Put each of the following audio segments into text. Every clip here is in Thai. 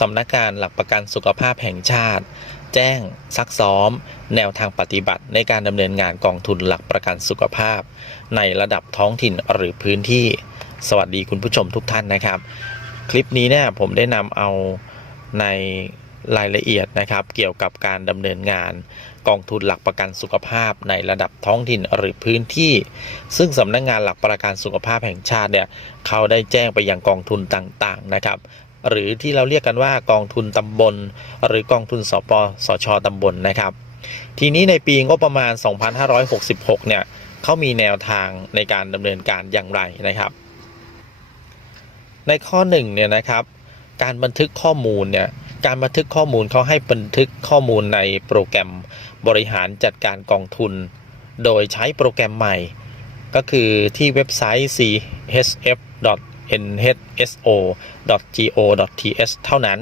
สำนักงานหลักประกันสุขภาพแห่งชาติ แจ้ง ซักซ้อม แนวทางปฏิบัติในการดำเนินงานกองทุนหลักประกันสุขภาพ ในระดับท้องถิ่นหรือพื้นที่ สวัสดีคุณผู้ชมทุกท่านนะครับ คลิปนี้เนี่ยผมได้นำเอาในรายละเอียดนะครับเกี่ยวกับการดำเนินงาน กองทุนหลักประกันสุขภาพในระดับท้องถิ่นหรือพื้นที่ ซึ่งสำนักงานหลักประกันสุขภาพแห่งชาติเนี่ยเขาได้แจ้งไปยังกองทุนต่างๆนะครับ หรือที่เราเรียกกันว่ากองทุนตำบล หรือกองทุนสปสชตำบลนะครับ ทีนี้ในปีงบประมาณ 2566 เนี่ยเขามีแนวทางในการดำเนินการอย่างไรนะครับ ในข้อ1เนี่ยนะครับการบันทึกข้อมูลเนี่ยการบันทึกข้อมูลเขาให้บันทึกข้อมูลในโปรแกรมบริหารจัดการกองทุน โดยใช้โปรแกรมใหม่ ก็คือที่เว็บไซต์ chf nhso.go.th เท่านั้น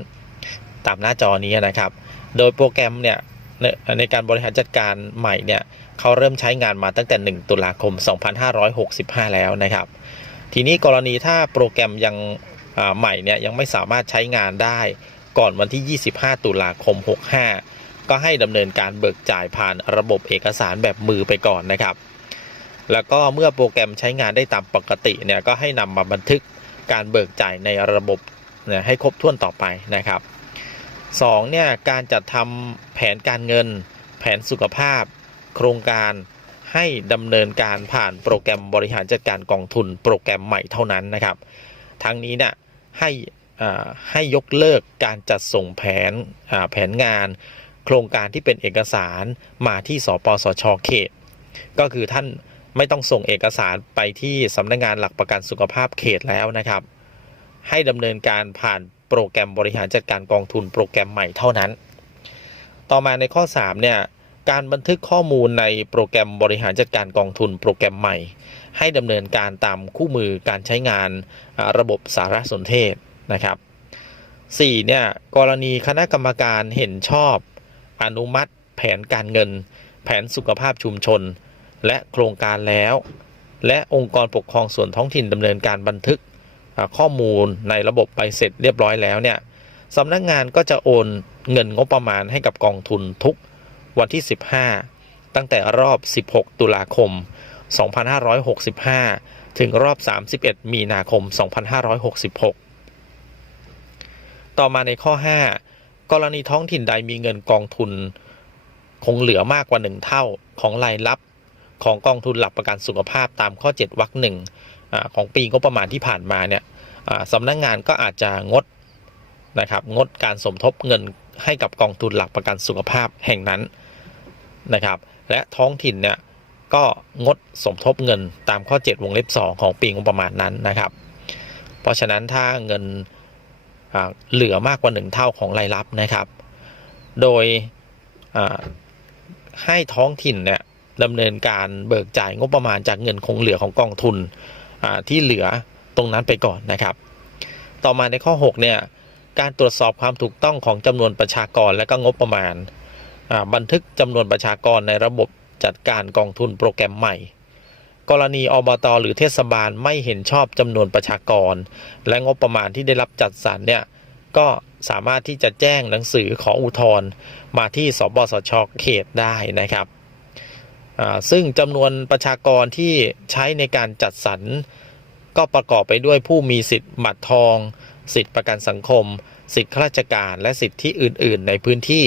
ตามหน้าจอนี้นะครับ โดยโปรแกรมเนี่ยในในการบริหารจัดการใหม่เนี่ยเขาเริ่มใช้งานมาตั้งแต่ 1 ตุลาคม 2565 แล้วนะครับ ทีนี้กรณีถ้าโปรแกรมยังใหม่เนี่ยยังไม่สามารถใช้งานได้ก่อนวันที่ 25 ตุลาคม 65 ก็ให้ดำเนินการเบิกจ่ายผ่านระบบเอกสารแบบมือไปก่อนนะครับ แล้วก็เมื่อโปรแกรมใช้งานได้ตามปกติเนี่ยก็ให้นำมาบันทึกการเบิกจ่ายในระบบเนี่ยให้ครบถ้วนต่อไปนะครับสองเนี่ยการจัดทำแผนการเงิน แผนสุขภาพ โครงการให้ดำเนินการผ่านโปรแกรมบริหารจัดการกองทุน โปรแกรมใหม่เท่านั้นนะครับ ทั้งนี้เนี่ยให้ให้ยกเลิกการจัดส่งแผนแผนงาน โครงการที่เป็นเอกสารมาที่สปสชเขต ก็คือท่าน ไม่ต้องส่งเอกสารไปที่สำนักงานหลักประกันสุขภาพเขตแล้วนะครับ ให้ดำเนินการผ่านโปรแกรมบริหารจัดการกองทุนโปรแกรมใหม่เท่านั้น ต่อมาในข้อ 3 เนี่ย การบันทึกข้อมูลในโปรแกรมบริหารจัดการกองทุนโปรแกรมใหม่ ให้ดำเนินการตามคู่มือการใช้งานระบบสารสนเทศนะครับ 4. เนี่ย กรณีคณะกรรมการเห็นชอบ อนุมัติ แผนการเงิน แผนสุขภาพชุมชน และโครงการแล้ว และองค์กรปกครองส่วนท้องถิ่นดำเนินการบันทึกข้อมูลในระบบไปเสร็จเรียบร้อยแล้วเนี่ยสำนักงานก็จะโอนเงินงบประมาณให้กับกองทุนทุกวันที่ 15 ตั้งแต่รอบ 16 ตุลาคม 2565 ถึงรอบ 31 มีนาคม 2566 ต่อมาในข้อ 5 กรณีท้องถิ่นใดมีเงินกองทุน คงเหลือมากกว่า 1 เท่าของรายรับ ของกองทุนหลักประกันสุขภาพตามข้อ 7วรรคหนึ่งอของปีงบประมาณที่ผ่านมาเนี่ยสำนักงงานก็อาจจะงดนะครับงดการสมทบเงินให้กับกองทุนหลักประกันสุขภาพแห่งนั้นนะครับ และท้องถิ่นเนี่ยก็งดสมทบเงินตามข้อ 7 วงเล็บ 2 ของปีงบประมาณนั้นนะครับ เพราะฉะนั้นถ้าเงินเหลือมากกว่า 1 เท่าของรายรับนะครับ โดยให้ท้องถิ่นเนี่ย ดำเนินการเบิกจ่ายงบประมาณจากเงินคงเหลือของกองทุนที่เหลือตรงนั้นไปก่อนนะครับ ต่อมาในข้อ6เนี่ยการตรวจสอบความถูกต้องของจำนวนประชากรและก็งบประมาณ บันทึกจำนวนประชากรในระบบจัดการกองทุนโปรแกรมใหม่ กรณีอบตหรือเทศบาลไม่เห็นชอบจำนวนประชากร และงบประมาณที่ได้รับจัดสรรเนี่ยก็สามารถที่จะแจ้งหนังสือขออุทธรณ์มาที่สบสชเขตได้นะครับ ซึ่งจำนวนประชากรที่ใช้ในการจัดสรร ก็ประกอบไปด้วยผู้มีสิทธิ์บัตรทอง สิทธิประกันสังคม สิทธิข้าราชการและสิทธิอื่น ๆ ในพื้นที่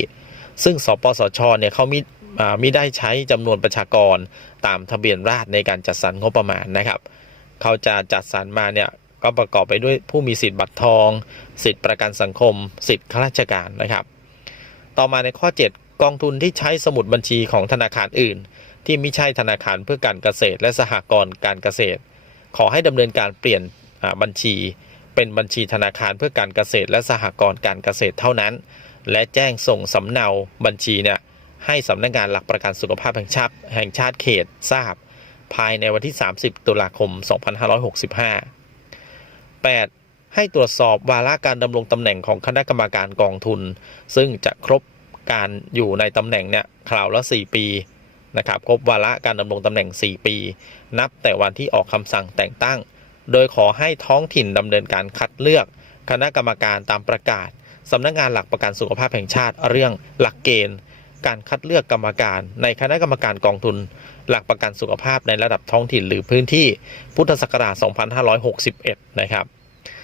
ซึ่งสปสชเนี่ยเขามิอ่ามิได้ใช้จำนวนประชากรตามทะเบียนราษฎรในการจัดสรรงบประมาณนะครับ เขาจะจัดสรรมาเนี่ยก็ประกอบไปด้วยผู้มีสิทธิ์บัตรทอง สิทธิประกันสังคม สิทธิข้าราชการนะครับ ต่อมาในข้อ 7 กองทุนที่ใช้สมุดบัญชีของธนาคารอื่น ที่ไม่ใช่ธนาคารเพื่อการเกษตร และสหกรณ์การเกษตร ขอให้ดำเนินการเปลี่ยนบัญชี เป็นบัญชีธนาคารเพื่อการเกษตร และสหกรณ์การเกษตรเท่านั้น และแจ้งส่งสำเนาบัญชีเนี่ยให้สำนักงานหลักประกันสุขภาพแห่งชาติแห่งชาติเขตทราบ ภายในวันที่ 30 ตุลาคม 2565 8. ให้ตรวจสอบวาระการดำรงตำแหน่งของคณะกรรมการกองทุน ซึ่งจะครบการอยู่ในตำแหน่งเนี่ยคราวละ 4 ปี นะครับครบวาระการดำรงตำแหน่ง 4 ปี นับแต่วันที่ออกคำสั่งแต่งตั้ง โดยขอให้ท้องถิ่นดำเนินการคัดเลือก คณะกรรมการตามประกาศสำนักงานหลักประกันสุขภาพแห่งชาติ เรื่องหลักเกณฑ์ การคัดเลือกกรรมการ ในคณะกรรมการกองทุน หลักประกันสุขภาพในระดับท้องถิ่นหรือพื้นที่พุทธศักราช 2561 นะครับ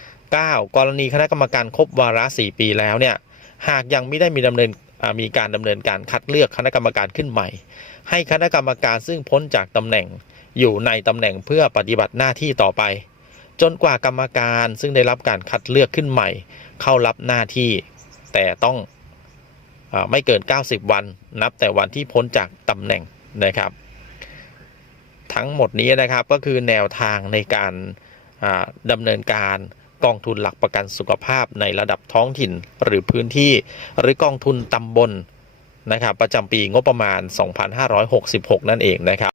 9. กรณีคณะกรรมการครบวาระ 4 ปีแล้วเนี่ยหากยังไม่ได้มีดำเนิน มีการดำเนินการคัดเลือกคณะกรรมการขึ้นใหม่ ให้คณะกรรมการซึ่งพ้นจากตำแหน่งอยู่ในตำแหน่งเพื่อปฏิบัติหน้าที่ต่อไป จนกว่ากรรมการซึ่งได้รับการคัดเลือกขึ้นใหม่ เข้ารับหน้าที่ แต่ต้องอไม่เกิน 90 วันนับแต่วันที่พ้นจากตำแหน่งนะครับ ทั้งหมดนี้นะครับก็คือแนวทางในการอ่าดำเนินการ กองทุนหลักประกันสุขภาพในระดับท้องถิ่นหรือพื้นที่หรือกองทุนตำบลนะครับประจำปีงบประมาณ 2566 นั่นเองนะครับ